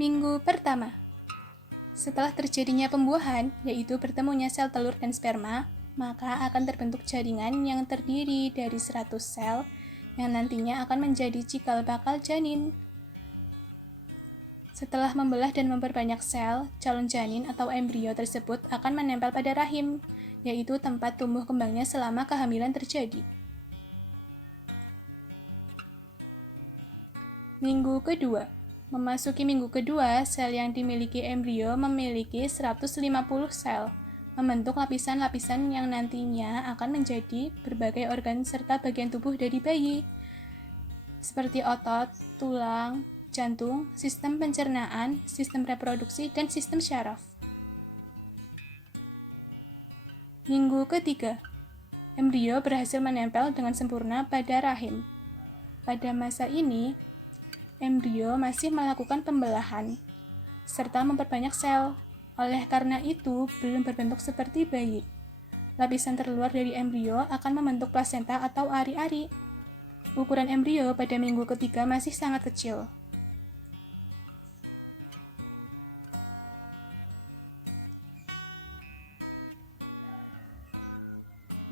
Minggu pertama. Setelah terjadinya pembuahan, yaitu bertemunya sel telur dan sperma, maka akan terbentuk jaringan yang terdiri dari 100 sel yang nantinya akan menjadi cikal bakal janin. Setelah membelah dan memperbanyak sel, calon janin atau embrio tersebut akan menempel pada rahim, yaitu tempat tumbuh kembangnya selama kehamilan terjadi. Minggu kedua. Memasuki minggu kedua, sel yang dimiliki embrio memiliki 150 sel, membentuk lapisan-lapisan yang nantinya akan menjadi berbagai organ serta bagian tubuh dari bayi, seperti otot, tulang, jantung, sistem pencernaan, sistem reproduksi, dan sistem syaraf. Minggu ketiga, embrio berhasil menempel dengan sempurna pada rahim. Pada masa ini, embrio masih melakukan pembelahan, serta memperbanyak sel. Oleh karena itu, belum berbentuk seperti bayi. Lapisan terluar dari embrio akan membentuk plasenta atau ari-ari. Ukuran embrio pada minggu ketiga masih sangat kecil.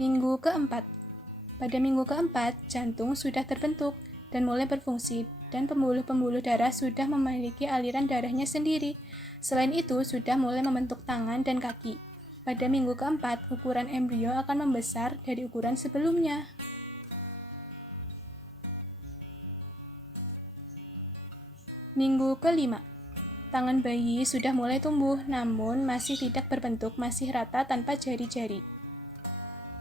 Minggu keempat. Pada minggu keempat, jantung sudah terbentuk dan mulai berfungsi, dan pembuluh-pembuluh darah sudah memiliki aliran darahnya sendiri. Selain itu, sudah mulai membentuk tangan dan kaki. Pada minggu keempat, ukuran embrio akan membesar dari ukuran sebelumnya. Minggu kelima. Tangan bayi sudah mulai tumbuh, namun masih tidak berbentuk, masih rata tanpa jari-jari.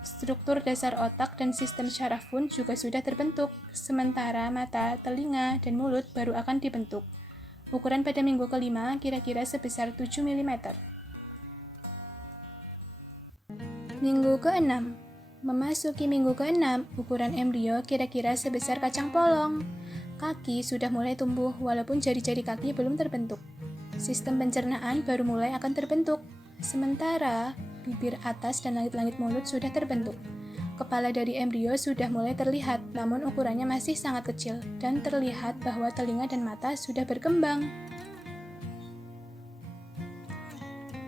Struktur dasar otak dan sistem syaraf pun juga sudah terbentuk, sementara mata, telinga, dan mulut baru akan dibentuk. Ukuran pada minggu kelima kira-kira sebesar 7 mm. Minggu keenam. Memasuki minggu keenam, ukuran embrio kira-kira sebesar kacang polong. Kaki sudah mulai tumbuh, walaupun jari-jari kaki belum terbentuk. Sistem pencernaan baru mulai akan terbentuk, sementara bibir atas dan langit-langit mulut sudah terbentuk. Kepala dari embrio sudah mulai terlihat, namun ukurannya masih sangat kecil, dan terlihat bahwa telinga dan mata sudah berkembang.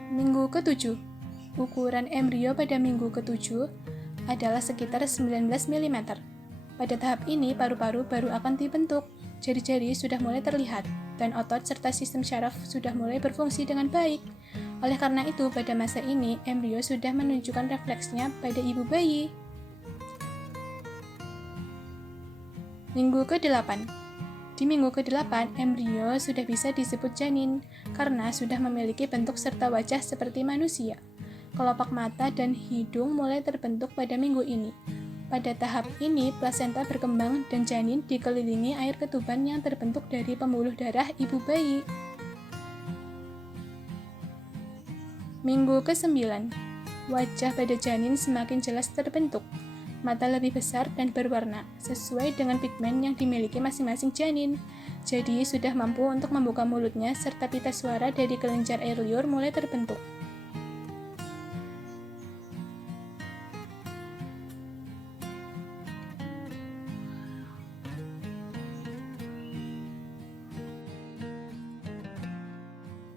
Minggu ketujuh. Ukuran embrio pada minggu ketujuh adalah sekitar 19 mm. Pada tahap ini, paru-paru baru akan dibentuk, jari-jari sudah mulai terlihat, dan otot serta sistem syaraf sudah mulai berfungsi dengan baik. Oleh karena itu, pada masa ini, embrio sudah menunjukkan refleksnya pada ibu bayi. Minggu ke-8. Di minggu ke-8, embrio sudah bisa disebut janin, karena sudah memiliki bentuk serta wajah seperti manusia. Kelopak mata dan hidung mulai terbentuk pada minggu ini. Pada tahap ini, plasenta berkembang dan janin dikelilingi air ketuban yang terbentuk dari pembuluh darah ibu bayi. Minggu ke-9. Wajah pada janin semakin jelas terbentuk. Mata lebih besar dan berwarna, sesuai dengan pigmen yang dimiliki masing-masing janin. Jadi, sudah mampu untuk membuka mulutnya serta pita suara dari kelenjar air liur mulai terbentuk.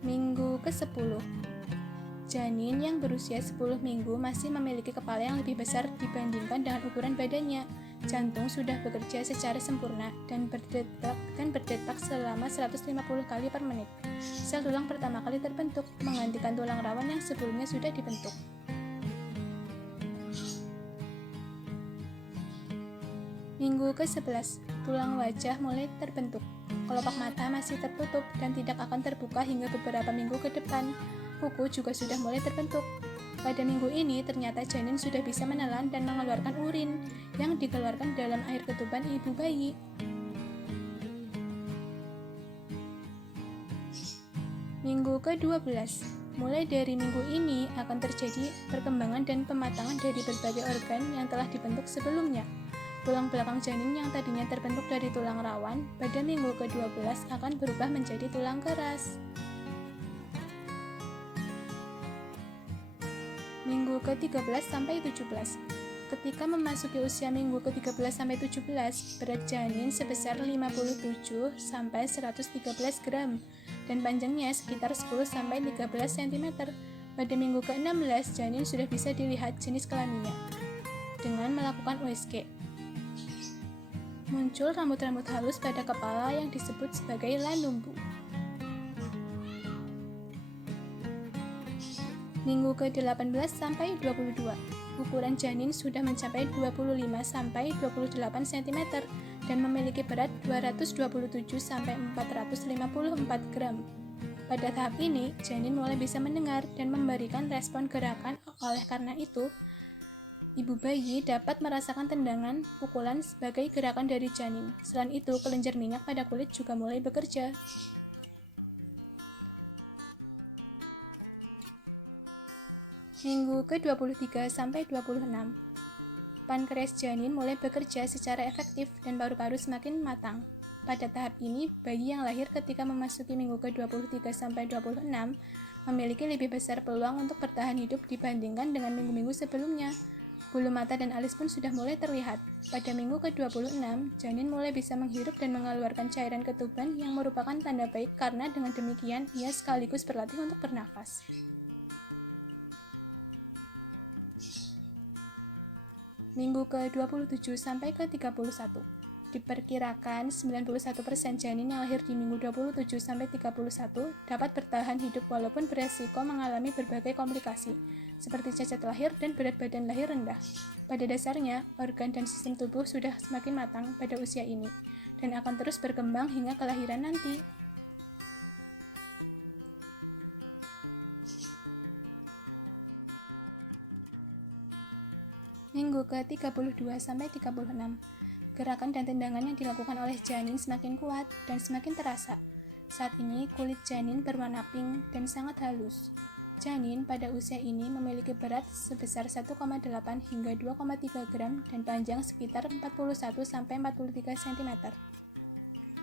Minggu ke-10. Janin yang berusia 10 minggu masih memiliki kepala yang lebih besar dibandingkan dengan ukuran badannya. Jantung sudah bekerja secara sempurna dan berdetak selama 150 kali per menit. Sel tulang pertama kali terbentuk, menggantikan tulang rawan yang sebelumnya sudah dibentuk. Minggu ke-11, tulang wajah mulai terbentuk. Kelopak mata masih tertutup dan tidak akan terbuka hingga beberapa minggu ke depan. Kuku juga sudah mulai terbentuk. Pada minggu ini, ternyata janin sudah bisa menelan dan mengeluarkan urin yang dikeluarkan dalam air ketuban ibu bayi. Minggu ke-12. Mulai dari minggu ini akan terjadi perkembangan dan pematangan dari berbagai organ yang telah dibentuk sebelumnya. Tulang belakang janin yang tadinya terbentuk dari tulang rawan, pada minggu ke-12 akan berubah menjadi tulang keras. Minggu ke-13 sampai 17. Ketika memasuki usia minggu ke-13-17, berat janin sebesar 57-113 gram dan panjangnya sekitar 10-13 cm. Pada minggu ke-16, janin sudah bisa dilihat jenis kelaminnya dengan melakukan USG. Muncul rambut-rambut halus pada kepala yang disebut sebagai lanumbu. Minggu ke-18-22, ukuran janin sudah mencapai 25-28 cm dan memiliki berat 227-454 gram. Pada tahap ini, janin mulai bisa mendengar dan memberikan respon gerakan. Oleh karena itu, ibu bayi dapat merasakan tendangan, pukulan sebagai gerakan dari janin. Selain itu, kelenjar minyak pada kulit juga mulai bekerja. Minggu ke-23-26, pankreas janin mulai bekerja secara efektif dan paru-paru semakin matang. Pada tahap ini, bayi yang lahir ketika memasuki minggu ke-23-26 memiliki lebih besar peluang untuk bertahan hidup dibandingkan dengan minggu-minggu sebelumnya. Bulu mata dan alis pun sudah mulai terlihat. Pada minggu ke-26, janin mulai bisa menghirup dan mengeluarkan cairan ketuban yang merupakan tanda baik karena dengan demikian ia sekaligus berlatih untuk bernafas. Minggu ke-27-31, diperkirakan 91% janin yang lahir di minggu 27-31 dapat bertahan hidup walaupun beresiko mengalami berbagai komplikasi, seperti cacat lahir dan berat badan lahir rendah. Pada dasarnya, organ dan sistem tubuh sudah semakin matang pada usia ini, dan akan terus berkembang hingga kelahiran nanti. Minggu ke-32-36, gerakan dan tendangan yang dilakukan oleh janin semakin kuat dan semakin terasa. Saat ini, kulit janin berwarna pink dan sangat halus. Janin pada usia ini memiliki berat sebesar 1,8 hingga 2,3 gram dan panjang sekitar 41-43 cm.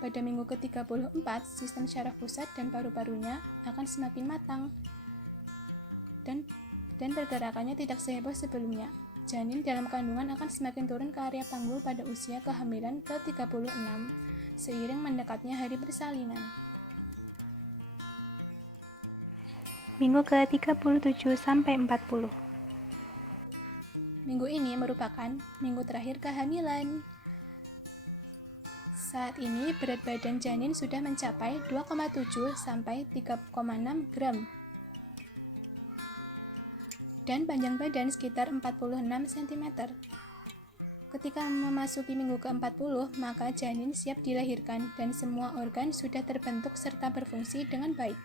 Pada minggu ke-34, sistem syaraf pusat dan paru-parunya akan semakin matang dan pergerakannya tidak seheboh sebelumnya. Janin dalam kandungan akan semakin turun ke area panggul pada usia kehamilan ke-36 seiring mendekatnya hari persalinan. Minggu ke-37-40. Minggu ini merupakan minggu terakhir kehamilan. Saat ini berat badan janin sudah mencapai 2,7 sampai 3,6 gram. Dan panjang badan sekitar 46 cm. Ketika memasuki minggu ke-40, maka janin siap dilahirkan dan semua organ sudah terbentuk serta berfungsi dengan baik.